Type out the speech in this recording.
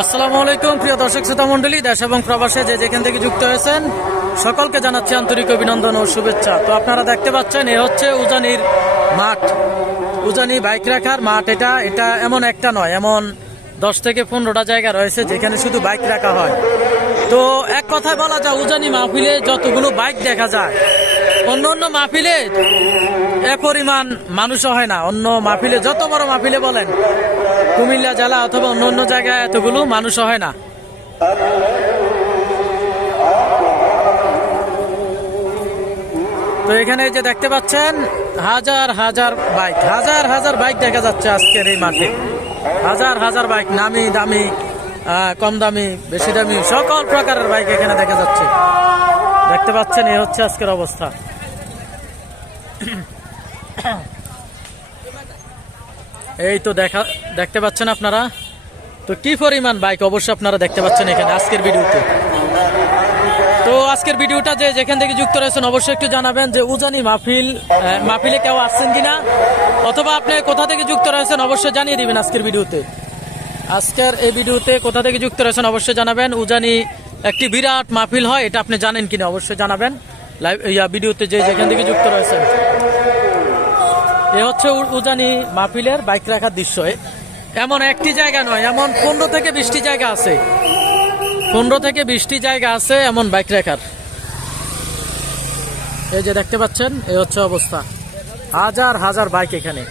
আসসালামু আলাইকুম প্রিয় দর্শক শ্রোতা মণ্ডলী, দেশ এবং প্রবাসে যে যেখান থেকে যুক্ত হয়েছেন সকলকে জানাচ্ছি আন্তরিক অভিনন্দন ও শুভেচ্ছা। তো আপনারা দেখতে পাচ্ছেন এ হচ্ছে উজানির মাঠ, উজানি বাইক রাখার মাঠ। এটা এমন একটা নয়, এমন 10 থেকে 15টা জায়গা রয়েছে যেখানে শুধু বাইক রাখা হয়। তো এক কথায় বলা যায় উজানি মাহফিলে যতগুলো বাইক দেখা যায় অন্য অন্য মাহফিলে এ পরিমাণ মানুষও হয় না। অন্য মাহফিলে যত বড় মাহফিলে বলেন, কুমিল্লা জেলা অথবা অন্য অন্য জায়গায় এতগুলো মানুষও হয় না। তো এখানে যে দেখতে পাচ্ছেন হাজার হাজার বাইক দেখা যাচ্ছে আজকের এই মাঠে। হাজার হাজার বাইক, নামি দামি, কম দামি, বেশি দামি, সকল প্রকারের বাইক এখানে দেখা যাচ্ছে। দেখতে পাচ্ছেন এই হচ্ছে আজকের অবস্থা। এই তো দেখতে পাচ্ছেন আপনারা, তো কি পরিমাণ বাইক অবশ্যই আপনারা দেখতে পাচ্ছেন এখানে আজকের ভিডিওতে। তো আজকের ভিডিওটা যে যেখান থেকে যুক্ত রয়েছেন অবশ্যই একটু জানাবেন যে উজানি মাহফিলে কেউ আসছেন কিনা, অথবা আপনি কোথা থেকে যুক্ত রয়েছেন অবশ্যই জানিয়ে দিবেন আজকের ভিডিওতে। আজকের এই ভিডিওতে কোথা থেকে যুক্ত রয়েছেন অবশ্যই জানাবেন। উজানি একটি বিরাট মাহফিল হয়, এটা আপনি জানেন কিনা অবশ্যই জানাবেন লাইভ ভিডিওতে যে যেখান থেকে যুক্ত রয়েছেন। এ হচ্ছে উজানি মাহফিলের বাইক রাখার দৃশ্য। এমন একটি জায়গা নয়, এমন 15 থেকে 20টি জায়গা আছে, 15 থেকে 20টি জায়গা আছে এমন বাইক রাখার। এই যে দেখতে পাচ্ছেন এই হচ্ছে অবস্থা, হাজার হাজার বাইক এখানে।